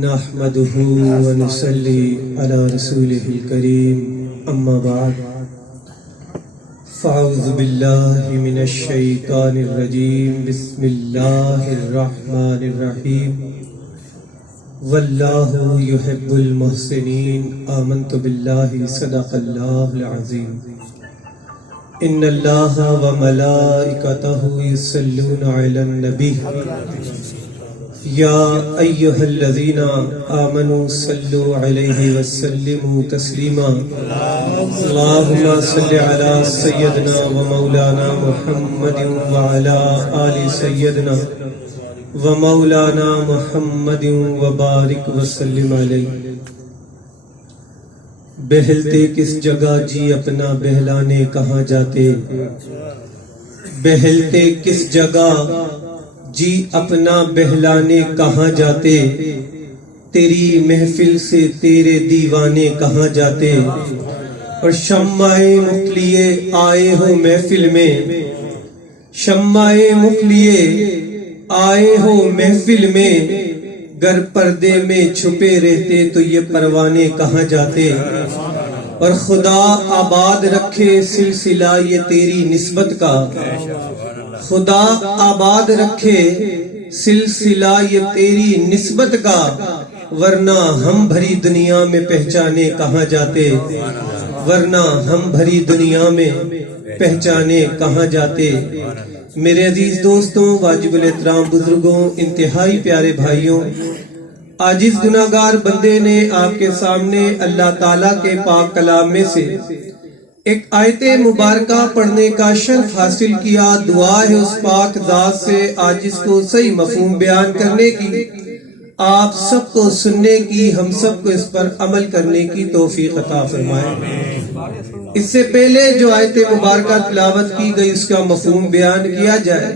نحمده ونصلي على رسوله الكريم اما بعد فاعوذ بالله من الشيطان الرجيم بسم الله الرحمن الرحيم والله يحب المحسنين آمنت بالله صدق الله العظيم ان الله وملائكته يصلون على النبي یا ایہا الذین آمنوا صلوا علیہ وسلموا تسلیما اللہم صل علی سیدنا و مولانا محمد وعلی آل سیدنا و مولانا محمد وبارک وسلم علیہ۔ بہلتے کس جگہ جی اپنا بہلانے کہاں جاتے، بہلتے کس جگہ جی اپنا بہلانے کہاں جاتے، تیری محفل سے تیرے دیوانے کہاں جاتے، اور شمع مخلیے آئے ہو محفل میں، شمع مخلیے آئے ہو محفل میں، گر پردے میں چھپے رہتے تو یہ پروانے کہاں جاتے، اور خدا آباد رکھے سلسلہ یہ تیری نسبت کا، خدا آباد رکھے سلسلہ یہ تیری نسبت کا، ورنہ ہم بھری دنیا میں پہچانے کہاں جاتے، ورنہ ہم بھری دنیا میں پہچانے کہاں جاتے۔ میرے عزیز دوستوں، واجب الاحترام بزرگوں، انتہائی پیارے بھائیوں، عاجز گناہگار بندے نے آپ کے سامنے اللہ تعالیٰ کے پاک کلام میں سے ایک آیت مبارکہ پڑھنے کا شرف حاصل کیا۔ دعا ہے اس پاک ذات سے عاجز کو صحیح مفہوم بیان کرنے کی، آپ سب کو سننے کی، ہم سب کو اس پر عمل کرنے کی توفیق عطا فرمائے۔ اس سے پہلے جو آیت مبارکہ تلاوت کی گئی اس کا مفہوم بیان کیا جائے۔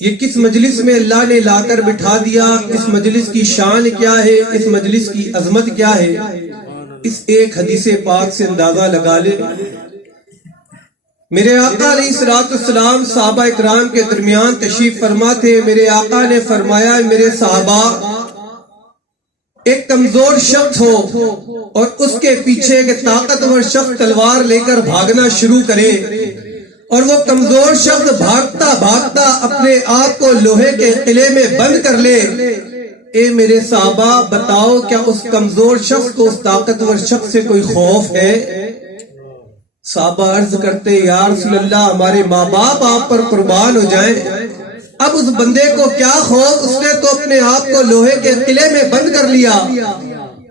یہ کس مجلس میں اللہ نے لا کر بٹھا دیا، اس مجلس کی شان کیا ہے، اس مجلس کی عظمت کیا ہے، اس ایک حدیث پاک سے اندازہ لگا لے۔ میرے آقا علیہ الصلوۃ والسلام صحابہ اکرام کے درمیان تشریف فرما تھے۔ میرے آقا نے فرمایا میرے صحابہ، ایک کمزور شخص ہو اور اس کے پیچھے ایک طاقتور شخص تلوار لے کر بھاگنا شروع کرے، اور وہ کمزور شخص بھاگتا بھاگتا اپنے آپ کو لوہے کے قلعے میں بند کر لے، اے میرے صحابہ بتاؤ کیا اس کمزور شخص کو اس طاقتور شخص سے کوئی خوف ہے؟ صحابہ عرض کرتے یا رسول اللہ ہمارے ماں باپ آپ پر قربان ہو جائیں، اب اس بندے کو کیا خوف، اس نے تو اپنے آپ کو لوہے کے قلعے میں بند کر لیا۔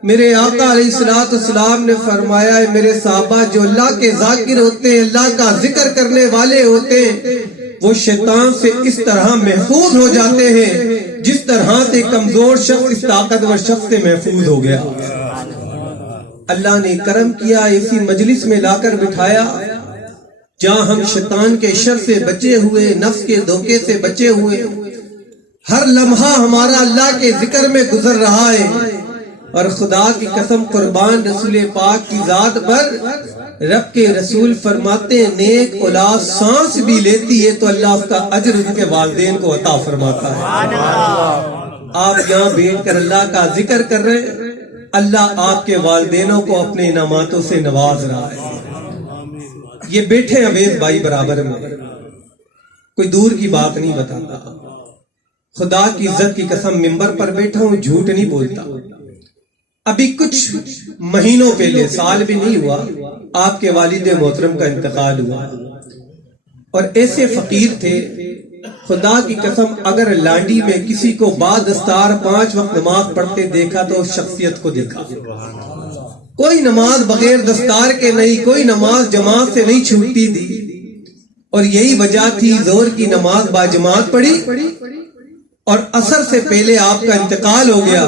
میرے آقا علیہ الصلوۃ والسلام نے فرمایا میرے صحابہ جو اللہ کے ذاکر ہوتے ہیں، اللہ کا ذکر کرنے والے ہوتے ہیں، وہ شیطان سے اس طرح محفوظ ہو جاتے ہیں جس طرح سے کمزور شخص اس طاقتور شخص سے محفوظ ہو گیا۔ اللہ نے کرم کیا، اسی مجلس میں لا کر بٹھایا جہاں ہم شیطان کے شر سے بچے ہوئے، نفس کے دھوکے سے بچے ہوئے، ہر لمحہ ہمارا اللہ کے ذکر میں گزر رہا ہے، اور خدا کی قسم قربان رسول پاک کی ذات پر، رب کے رسول فرماتے ہیں نیک اولاد سانس بھی لیتی ہے تو اللہ اس کا اجر ان کے والدین کو عطا فرماتا ہے۔ آپ یہاں بیٹھ کر اللہ کا ذکر کر رہے ہیں، اللہ آپ کے والدینوں کو اپنے انعاماتوں سے نواز رہا ہے۔ یہ بیٹھے اویس بھائی برابر میں، کوئی دور کی بات نہیں بتاتا، خدا کی عزت کی قسم ممبر پر بیٹھا ہوں، جھوٹ نہیں بولتا۔ ابھی کچھ مہینوں پہلے، سال بھی نہیں ہوا، آپ کے والد محترم کا انتقال ہوا، اور ایسے فقیر تھے خدا کی قسم اگر لانڈی میں کسی کو با دستار 5 وقت نماز پڑھتے دیکھا تو شخصیت کو دیکھا، کوئی نماز بغیر دستار کے نہیں، کوئی نماز جماعت سے نہیں چھوٹتی تھی، اور یہی وجہ تھی ظہر کی نماز با جماعت پڑھی اور عصر سے پہلے آپ کا انتقال ہو گیا۔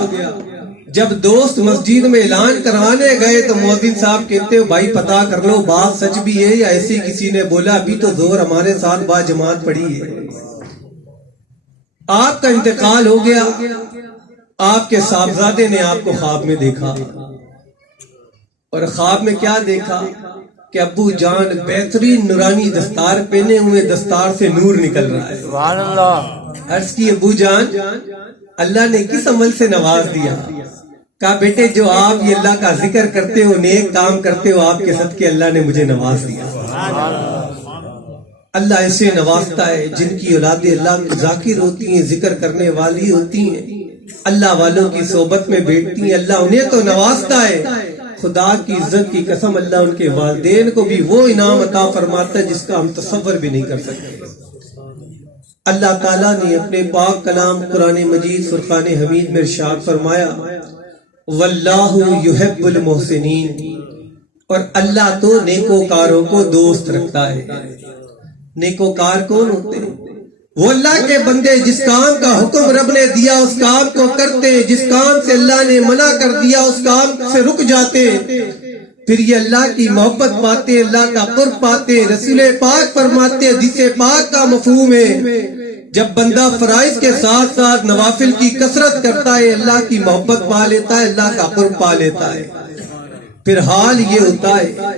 جب دوست مسجد میں اعلان کروانے گئے تو مؤذن صاحب کہتے ہو بھائی پتہ کر لو بات سچ بھی ہے یا ایسی کسی نے بولا، ابھی تو ظہر ہمارے ساتھ با جماعت پڑھی ہے۔ آپ کا انتقال ہو گیا، آپ کے صاحبزادے نے آپ کو خواب میں دیکھا، اور خواب میں کیا دیکھا کہ ابو جان بہترین نورانی دستار پہنے ہوئے، دستار سے نور نکل رہا ہے۔ سبحان اللہ۔ عرض کی ابو جان اللہ نے کس عمل سے نواز دیا؟ کہا بیٹے جو آپ یہ اللہ کا ذکر کرتے ہو، نیک کام کرتے ہو، آپ کے صدقے اللہ نے مجھے نواز دیا۔ اللہ ایسے نوازتا ہے جن کی اولادیں اللہ کی ذاکر ہوتی ہیں، ذکر کرنے والی ہوتی ہیں، اللہ والوں کی صحبت میں بیٹھتی ہیں، اللہ انہیں تو نوازتا ہے۔ خدا کی عزت کی قسم، اللہ ان کے والدین کو بھی وہ انعام عطا فرماتا ہے جس کا ہم تصور بھی نہیں کر سکتے۔ اللہ تعالیٰ نے اپنے پاک کلام قرآن مجید فرقان حمید میں ارشاد فرمایا واللہ یحب المحسنین، اور اللہ تو نیکوکاروں کو دوست رکھتا ہے۔ نیکوکار کون ہوتے ہیں؟ وہ اللہ کے بندے جس کام کا حکم رب نے دیا اس کام کو کرتے، جس کام سے اللہ نے منع کر دیا اس کام سے رک جاتے، پھر یہ اللہ کی محبت پاتے، اللہ کا قرب پاتے۔ رسول پاک فرماتے، حدیث پاک کا مفہوم ہے جب بندہ فرائض کے ساتھ ساتھ نوافل کی کثرت کرتا ہے، اللہ کی محبت پا لیتا ہے، اللہ کا قرب پا لیتا ہے۔ پھر حال یہ ہوتا ہے،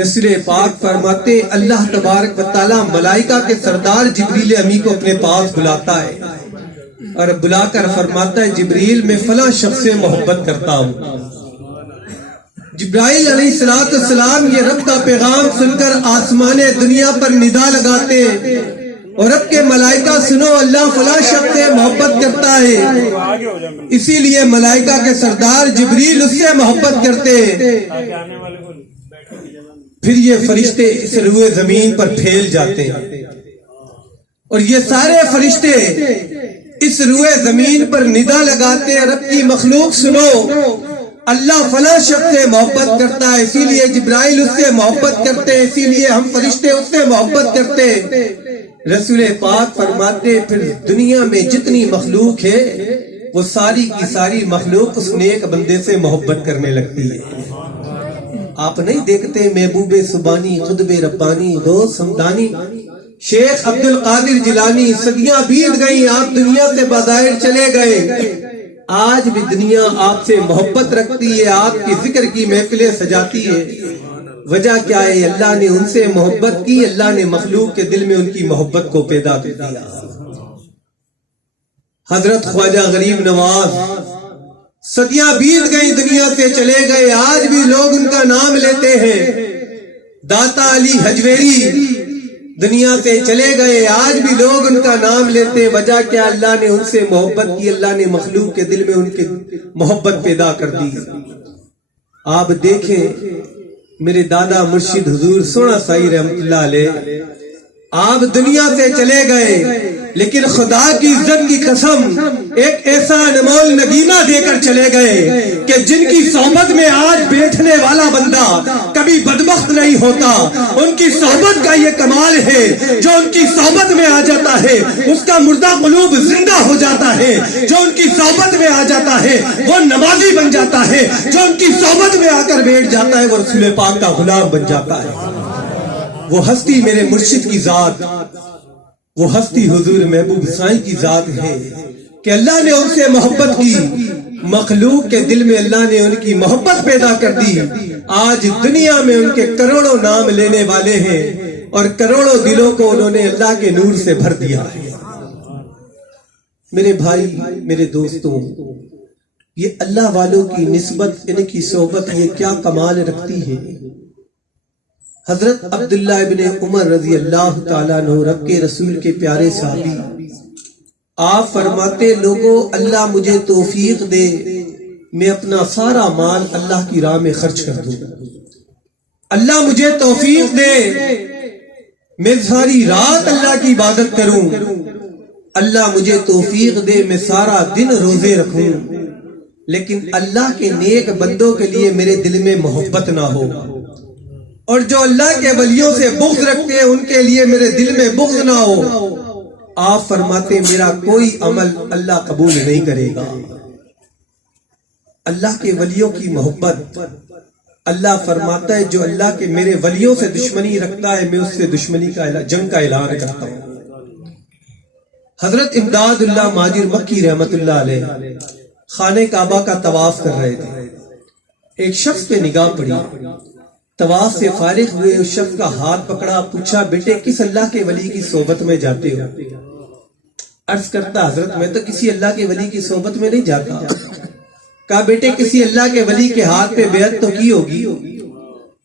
رسول پاک فرماتے اللہ تبارک و تعالیٰ ملائکہ کے سردار جبریل امی کو اپنے پاس بلاتا ہے اور بلا کر فرماتا ہے جبریل میں فلاں شخص سے محبت کرتا ہوں۔ جبرائیل علیہ السلام یہ رب کا پیغام سن کر آسمان دنیا پر ندا لگاتے اور رب کے ملائکہ سنو اللہ فلاں شخص سے محبت کرتا ہے، اسی لیے ملائکہ کے سردار جبریل اس سے محبت کرتے۔ پھر یہ فرشتے اس روئے زمین پر پھیل جاتے ہیں اور یہ سارے فرشتے اس روئے زمین پر ندا لگاتے ہیں، رب کی مخلوق سنو اللہ فلاں شخص سے محبت کرتا ہے، اسی لیے جبرائیل اس سے محبت کرتے، اسی لیے ہم فرشتے اس سے محبت کرتے۔ رسول پاک فرماتے پھر دنیا میں جتنی مخلوق ہے وہ ساری کی ساری مخلوق اس نیک بندے سے محبت کرنے لگتی ہے۔ آپ نہیں دیکھتے محبوب سبانی، قطب ربانی، غوث ہمدانی، شیخ عبد القادر جیلانی، صدیاں بیت گئی، آپ دنیا سے بظاہر چلے گئے، آج بھی دنیا آپ سے محبت رکھتی ہے، آپ کی ذکر کی محفلیں سجاتی ہے۔ وجہ کیا ہے؟ اللہ نے ان سے محبت کی، اللہ نے مخلوق کے دل میں ان کی محبت کو پیدا کر دیا۔ حضرت خواجہ غریب نواز صدیاں بیت گئی، دنیا سے چلے گئے، آج بھی لوگ ان کا نام لیتے ہیں۔ داتا علی حجویری دنیا سے چلے گئے، آج بھی لوگ ان کا نام لیتے۔ وجہ کیا؟ اللہ نے ان سے محبت کی، اللہ نے مخلوق کے دل میں ان کی محبت پیدا کر دی۔ آپ دیکھیں میرے دادا مرشد حضور سونا سائی رحمت اللہ علیہ، آپ دنیا سے چلے گئے لیکن خدا کی عزت کی قسم ایک ایسا انمول نگینہ دے کر چلے گئے کہ جن کی صحبت میں آج بیٹھنے والا بندہ کبھی بدبخت نہیں ہوتا۔ ان کی صحبت کا یہ کمال ہے، جو ان کی صحبت میں آ جاتا ہے اس کا مردہ قلوب زندہ ہو جاتا ہے، جو ان کی صحبت میں آ جاتا ہے وہ نمازی بن جاتا ہے، جو ان کی صحبت میں آ کر بیٹھ جاتا ہے وہ رسول پاک کا غلام بن جاتا ہے۔ وہ ہستی میرے مرشد کی ذات، وہ ہستی حضور محبوب سائیں کی ذات ہے کہ اللہ نے ان سے محبت کی، مخلوق کے دل میں اللہ نے ان کی محبت پیدا کر دی۔ آج دنیا میں ان کے کروڑوں نام لینے والے ہیں اور کروڑوں دلوں کو انہوں نے اللہ کے نور سے بھر دیا ہے۔ میرے بھائی، میرے دوستوں، یہ اللہ والوں کی نسبت، ان کی صحبت یہ کیا کمال رکھتی ہے۔ حضرت عبداللہ ابن عمر رضی اللہ تعالیٰ عنہ رب کے رسول کے پیارے صحابی، آپ فرماتے لوگوں اللہ مجھے توفیق دے میں اپنا سارا مال اللہ کی راہ میں خرچ کر دوں، اللہ مجھے توفیق دے میں ساری رات اللہ کی عبادت کروں، اللہ مجھے توفیق دے میں سارا دن روزے رکھوں، لیکن اللہ کے نیک بندوں کے لیے میرے دل میں محبت نہ ہو، اور جو اللہ کے ولیوں سے بغض رکھتے ہیں ان کے لیے میرے دل میں بغض نہ ہو۔ آپ فرماتے میرا کوئی عمل اللہ قبول نہیں کرے گا۔ اللہ کے ولیوں کی محبت، اللہ فرماتا ہے جو اللہ کے میرے ولیوں سے دشمنی رکھتا ہے میں اس سے دشمنی کا جنگ کا اعلان کرتا ہوں۔ حضرت امداد اللہ ماجر مکی رحمت اللہ علیہ خانہ کعبہ کا طواف کر رہے تھے، ایک شخص پہ نگاہ پڑی، طواف سے فارغ ہوئے، اس شخص کا ہاتھ پکڑا، پوچھا بیٹے کس اللہ کے ولی کی صحبت میں جاتے ہو؟ عرض کرتا حضرت میں تو کسی اللہ کے ولی کی صحبت میں نہیں جاتا. کہا بیٹے کسی اللہ کے ولی کے ہاتھ پہ بیعت تو کی ہوگی.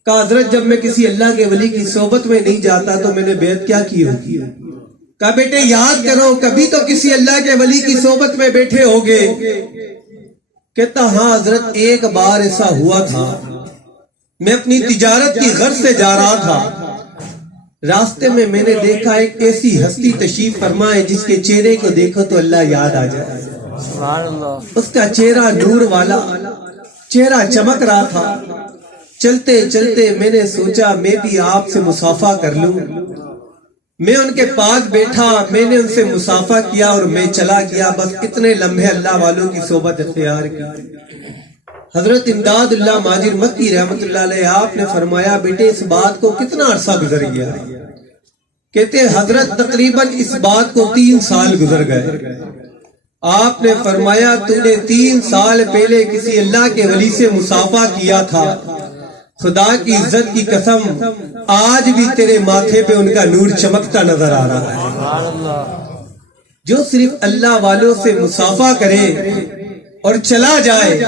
کہا حضرت جب میں کسی اللہ کے ولی کی صحبت میں نہیں جاتا تو میں نے بیعت کیا کی ہوگی. کہا بیٹے یاد کرو کبھی تو کسی اللہ کے ولی کی صحبت میں بیٹھے ہوگے. کہتا ہاں حضرت ایک بار ایسا ہوا تھا میں اپنی تجارت کی غرض سے جا رہا تھا. راستے میں میں نے دیکھا ایک ایسی ہستی تشریف فرما ہے جس کے چہرے کو دیکھو تو اللہ یاد آ جائے. اس کا چہرہ نور والا, چہرہ چمک رہا تھا. چلتے چلتے میں نے سوچا میں بھی آپ سے مصافحہ کر لوں. میں ان کے پاس بیٹھا, میں نے ان سے مصافحہ کیا اور میں چلا گیا. بس اتنے لمحے اللہ والوں کی صحبت اختیار کی. حضرت امداد اللہ ماجر مکی رحمت اللہ علیہ آپ نے فرمایا بیٹے اس بات کو کتنا عرصہ گزر گیا. کہتے حضرت تقریباً اس بات کو 3 سال گزر گئے. آپ نے فرمایا تو نے 3 سال پہلے کسی اللہ کے ولی سے مصافحہ کیا تھا, خدا کی عزت کی قسم آج بھی تیرے ماتھے پہ ان کا نور چمکتا نظر آ رہا ہے. جو صرف اللہ والوں سے مصافحہ کرے اور چلا جائے,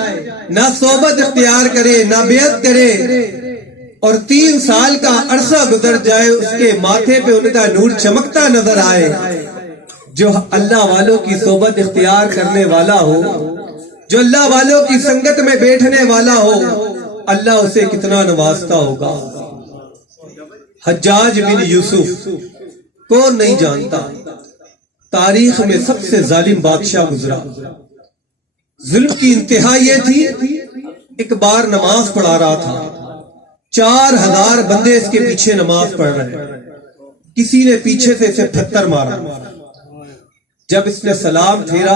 نہ صحبت اختیار کرے نہ بیعت کرے, اور 3 سال کا عرصہ گزر جائے اس کے ماتھے پہ ان کا نور چمکتا نظر آئے. جو اللہ والوں کی صحبت اختیار کرنے والا ہو, جو اللہ والوں کی سنگت میں بیٹھنے والا ہو, اللہ اسے کتنا نوازتا ہوگا. حجاج بن یوسف کون نہیں جانتا, تاریخ میں سب سے ظالم بادشاہ گزرا. ظلم کی انتہا یہ تھی ایک بار نماز پڑھا رہا تھا, 4000 بندے اس کے پیچھے نماز پڑھ رہے ہیں. کسی نے پیچھے سے اسے پتھر مارا. جب اس نے سلام پھیرا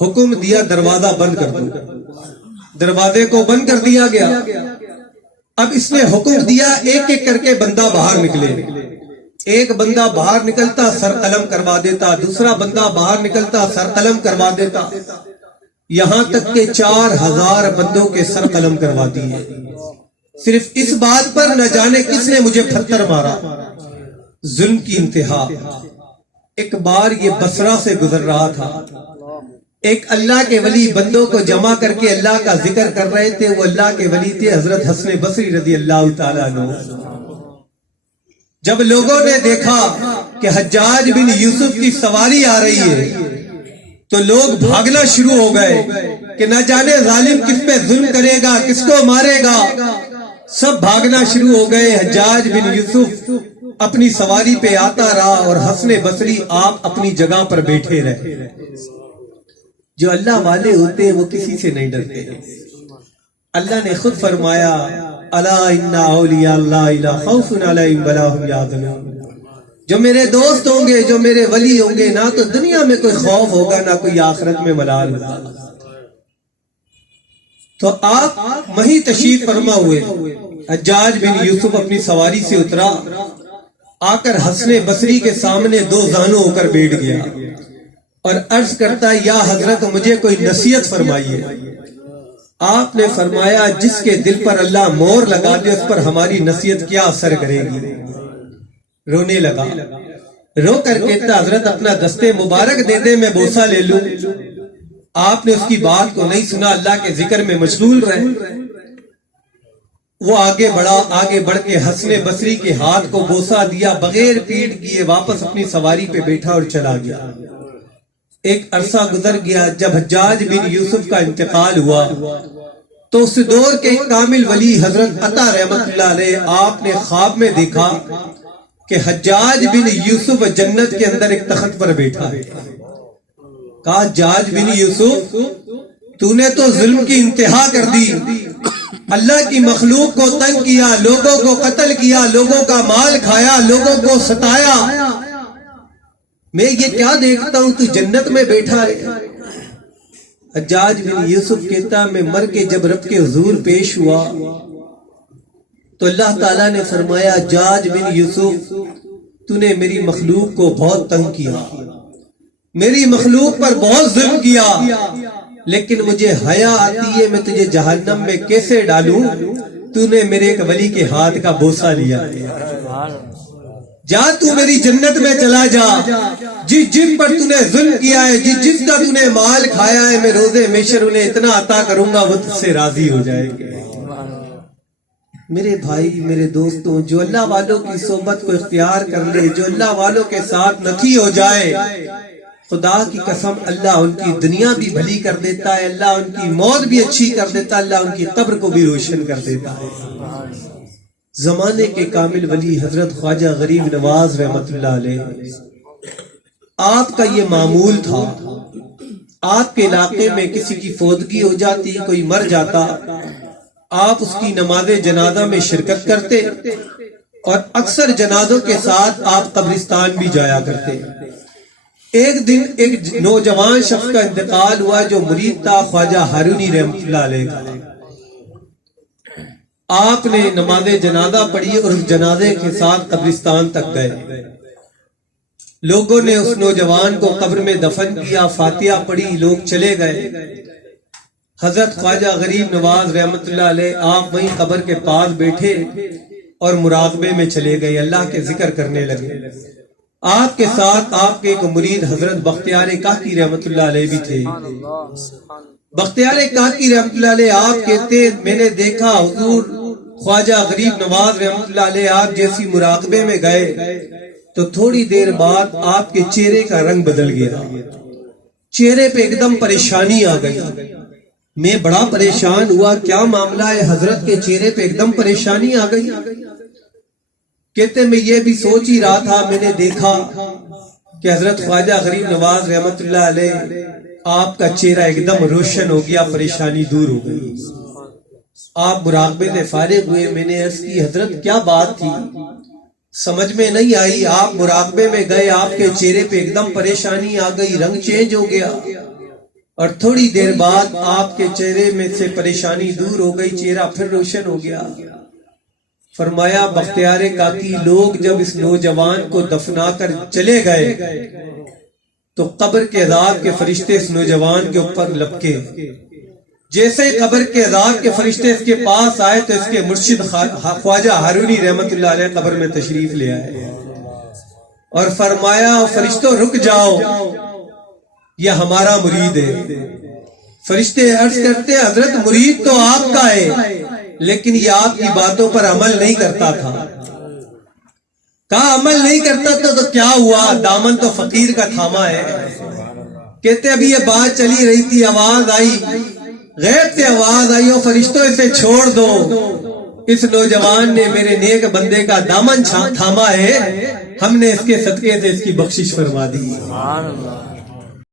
حکم دیا دروازہ بند کر دو. دروازے کو بند کر دیا گیا. اب اس نے حکم دیا ایک ایک کر کے بندہ باہر نکلے. ایک بندہ باہر نکلتا سر قلم کروا دیتا, دوسرا بندہ باہر نکلتا سر قلم کروا دیتا, یہاں تک کہ 4000 بندوں کے سر قلم کروا دیے. صرف اس بات پر نہ جانے کس نے مجھے پتھر مارا. ظلم کی انتہا. ایک بار یہ بصرہ سے گزر رہا تھا, ایک اللہ کے ولی بندوں کو جمع کر کے اللہ کا ذکر کر رہے تھے. وہ اللہ کے ولی تھے حضرت حسن بصری رضی اللہ تعالیٰ عنہ. جب لوگوں نے دیکھا کہ حجاج بن یوسف کی سواری آ رہی ہے تو لوگ بھاگنا شروع ہو گئے کہ نہ جانے ظالم کس پہ ظلم کرے گا, کس کو مارے گا. سب بھاگنا شروع ہو گئے. حجاج بن یوسف اپنی سواری پہ آتا رہا اور حسن بصری آپ اپنی جگہ پر بیٹھے رہے. جو اللہ والے ہوتے ہیں وہ کسی سے نہیں ڈرتے. اللہ نے خود فرمایا الا ان اولیاء اللہ لا خوف علیہم ولا هم یحزنون. جو میرے دوست ہوں گے, جو میرے ولی ہوں گے, نہ تو دنیا میں کوئی خوف ہوگا نہ کوئی آخرت میں ملال ہوگا. تو آپ وہیں تشریف فرما ہوئے. حجاج بن یوسف اپنی سواری سے اترا, آ کر حسن بصری کے سامنے 2 زانو ہو کر بیٹھ گیا اور عرض کرتا یا حضرت مجھے کوئی نصیحت فرمائیے. آپ نے فرمایا جس کے دل پر اللہ مور لگا دے اس پر ہماری نصیحت کیا اثر کرے گی. رونے لگا. رو کر کہتا حضرت اپنا دستے مبارک دے دے میں بوسہ لے لوں. آپ نے اس کی بات کو نہیں سنا, اللہ کے ذکر میں مشغول رہے. وہ آگے بڑھا, آگے بڑھ کے حسن بصری کے ہاتھ کو بوسہ دیا, بغیر پیٹ کیے واپس اپنی سواری پہ بیٹھا اور چلا گیا. ایک عرصہ گزر گیا. جب حجاج بن یوسف کا انتقال ہوا تو اس دور کے کامل ولی حضرت عطا رحمت اللہ علیہ آپ نے خواب میں دیکھا کہ حجاج بن یوسف جنت کے اندر ایک تخت پر بیٹھا ہے. کہا حجاج بن یوسف تو نے تو ظلم کی انتہا کر دی, اللہ کی مخلوق کو تنگ کیا, لوگوں کو قتل کیا, لوگوں کا مال کھایا, لوگوں کو ستایا. میں یہ کیا دیکھتا ہوں تو جنت میں بیٹھا ہے. حجاج بن یوسف کہتا میں مر کے جب رب کے حضور پیش ہوا تو اللہ تعالیٰ نے فرمایا حجاج بن یوسف تو نے میری مخلوق کو بہت تنگ کیا, میری مخلوق پر بہت ظلم کیا, لیکن مجھے حیا آتی ہے میں تجھے جہنم میں کیسے ڈالوں. تو نے میرے ایک ولی کے ہاتھ کا بوسہ لیا. جا تو میری جنت میں چلا جا، جن پر تو نے ظلم کیا ہے، جس کا تو نے مال کھایا ہے، میں روزے محشر انہیں اتنا عطا کروں گا وہ تجھ سے راضی ہو جائے گے۔ میرے بھائی، میرے دوستوں، جو اللہ والوں کی صحبت کو اختیار کر لے، جو اللہ والوں کے ساتھ نتھی ہو جائے، خدا کی قسم اللہ ان کی دنیا بھی بھلی کر دیتا ہے، اللہ ان کی موت بھی اچھی کر دیتا ہے، اللہ ان کی قبر کو بھی روشن کر دیتا ہے۔ زمانے کے کامل ولی حضرت خواجہ غریب نواز رحمت اللہ علیہ، آپ کا یہ معمول تھا، آپ کے علاقے میں کسی کی فوتگی ہو جاتی، کوئی مر جاتا، آپ اس کی نماز جنازہ میں شرکت کرتے اور اکثر جنازوں کے ساتھ آپ قبرستان بھی جایا کرتے۔ ایک دن ایک نوجوان شخص کا انتقال ہوا جو مرید تھا خواجہ ہارونی رحمت اللہ علیہ کا۔ آپ نے نماز جنازہ پڑھی اور اس جنازے کے ساتھ قبرستان تک گئے۔ لوگوں نے اس نوجوان کو قبر میں دفن کیا، فاتحہ پڑھی، لوگ چلے گئے۔ حضرت خواجہ غریب نواز رحمت اللہ علیہ آپ وہیں قبر کے پاس بیٹھے اور مراقبے میں چلے گئے، اللہ کے ذکر کرنے لگے۔ آپ کے ساتھ آپ کے ایک مرید حضرت بختیار کاکی رحمت اللہ علیہ بھی تھے۔ بختیار کاکی رحمت اللہ علیہ آپ کہتے، میں نے دیکھا حضور خواجہ غریب نواز رحمت اللہ علیہ آپ جیسی مراقبے میں گئے تو تھوڑی دیر بعد آپ کے چہرے کا رنگ بدل گیا، چہرے پہ ایک دم پریشانی آ گئی۔ میں بڑا پریشان ہوا، کیا معاملہ ہے؟ حضرت کے چہرے پہ ایک دم پریشانی آ گئی۔ کہتے میں یہ بھی سوچ ہی رہا تھا، میں نے دیکھا کہ حضرت خواجہ غریب نواز رحمت اللہ علیہ آپ کا چہرہ ایک دم روشن ہو گیا، پریشانی دور ہو گئی۔ آپ مراقبے سے فارغ ہوئے، میں نے عرض کی حضرت کیا بات تھی؟ سمجھ میں نہیں آئی، آپ مراقبے میں گئے، آپ کے چہرے پہ ایک دم پریشانی آ گئی، رنگ چینج ہو گیا اور تھوڑی دیر بعد آپ کے چہرے میں سے پریشانی دور ہو گئی، چہرہ پھر روشن ہو گیا۔ فرمایا بختیار کاکی لوگ جب اس نوجوان کو دفنا کر چلے گئے تو قبر کے عذاب کے فرشتے اس نوجوان کے اوپر لپکے۔ جیسے قبر کے عذاب کے فرشتے اس کے پاس آئے تو اس کے مرشد خواجہ ہارونی رحمت اللہ علیہ قبر میں تشریف لے آئے اور فرمایا فرشتوں رک جاؤ، یہ ہمارا مرید ہے۔ فرشتے عرض کرتے حضرت مرید تو آپ کا ہے لیکن یہ آپ کی باتوں پر عمل نہیں کرتا تھا۔ کہا عمل نہیں کرتا تھا تو کیا ہوا؟ دامن تو فقیر کا تھاما ہے۔ کہتے ابھی یہ بات چلی رہی تھی، آواز آئی، غیب سے آواز آئی، اور فرشتوں اسے چھوڑ دو، اس نوجوان نے میرے نیک بندے کا دامن تھاما ہے، ہم نے اس کے صدقے سے اس کی بخشش فرما دی۔